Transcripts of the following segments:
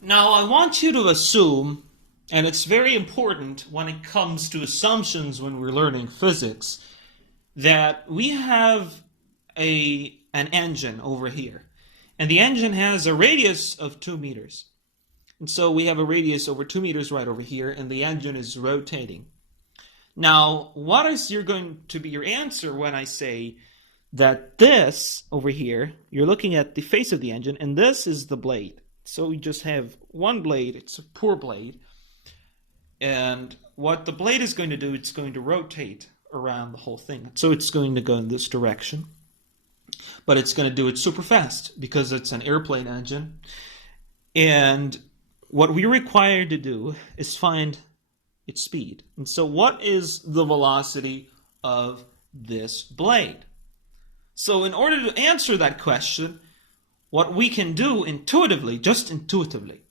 Now, I want you to assume, and it's very important when it comes to assumptions when we're learning physics, that we have an engine over here. And the engine has a radius of 2 meters. And so we have a radius over 2 meters right over here, and the engine is rotating. Now, what is going to be your answer when I say that this over here, you're looking at the face of the engine, and this is the blade. So we just have one blade, it's a poor blade. And what the blade is going to do, it's going to rotate around the whole thing. So it's going to go in this direction. But it's going to do it super fast because it's an airplane engine. And what we're required to do is find its speed. And so what is the velocity of this blade? So in order to answer that question, what we can do intuitively, just intuitively,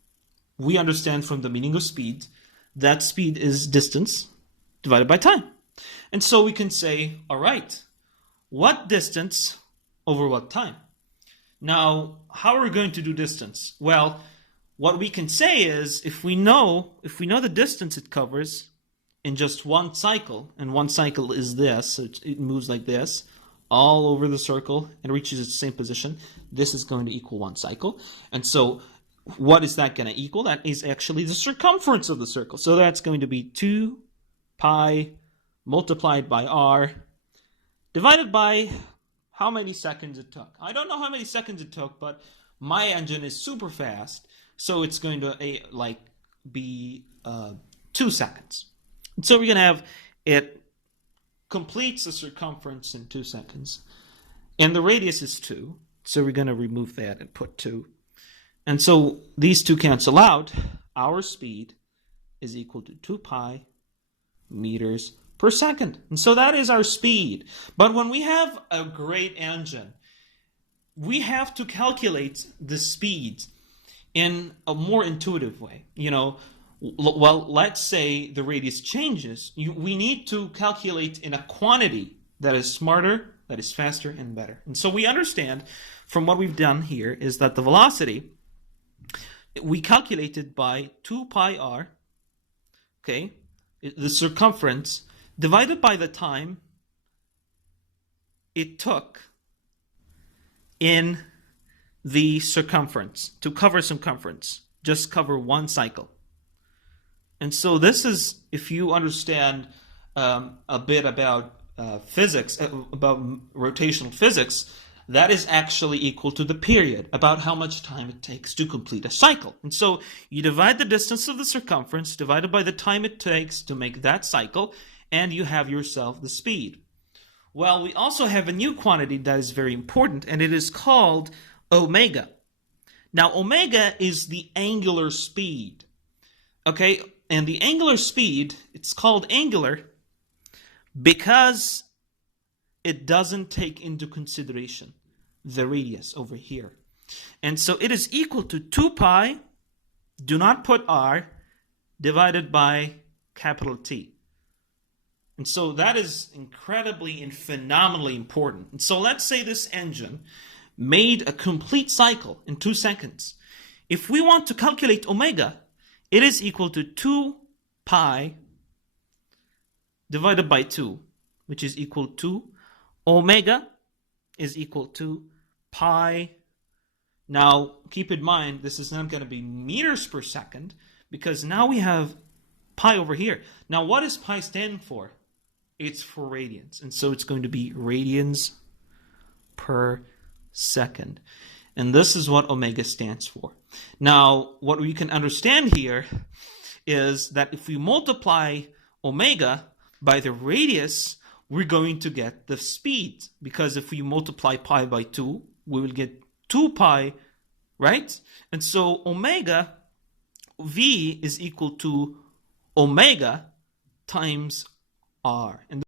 we understand from the meaning of speed that speed is distance divided by time. And so we can say, all right, what distance over what time? Now, how are we going to do distance? Well, what we can say is if we know the distance it covers in just one cycle, and one cycle is this, so it moves like this, all over the circle and reaches its same position, this is going to equal one cycle. And so what is that going to equal? That is actually the circumference of the circle. So that's going to be 2 pi multiplied by r divided by how many seconds it took. I don't know how many seconds it took, but my engine is super fast, so it's going to be 2 seconds. And so we're going to have it completes the circumference in 2 seconds. And the radius is 2. So we're going to remove that and put 2. And so these two cancel out. Our speed is equal to 2 pi meters per second. And so that is our speed. But when we have a great engine, we have to calculate the speed in a more intuitive way. Well, let's say the radius changes. We need to calculate in a quantity that is smarter, that is faster, and better. And so we understand from what we've done here is that the velocity, we calculated by 2 pi r, okay, the circumference, divided by the time it took in the circumference, to cover circumference, just cover one cycle. And so this is, if you understand a bit about physics, about rotational physics, that is actually equal to the period, about how much time it takes to complete a cycle. And so you divide the distance of the circumference divided by the time it takes to make that cycle, and you have yourself the speed. Well, we also have a new quantity that is very important, and it is called omega. Now, omega is the angular speed. Okay, and the angular speed, it's called angular because it doesn't take into consideration the radius over here. And so it is equal to 2 pi, do not put r, divided by capital T. And so that is incredibly and phenomenally important. And so let's say this engine made a complete cycle in 2 seconds. If we want to calculate omega, it is equal to 2 pi divided by 2, which is equal to omega is equal to pi. Now, keep in mind, this is not going to be meters per second because now we have pi over here. Now, what does pi stand for? It's for radians. And so it's going to be radians per second. And this is what omega stands for. Now, what we can understand here is that if we multiply omega by the radius, we're going to get the speed. Because if we multiply pi by 2, we will get 2 pi, right? And so omega, V is equal to omega times r. And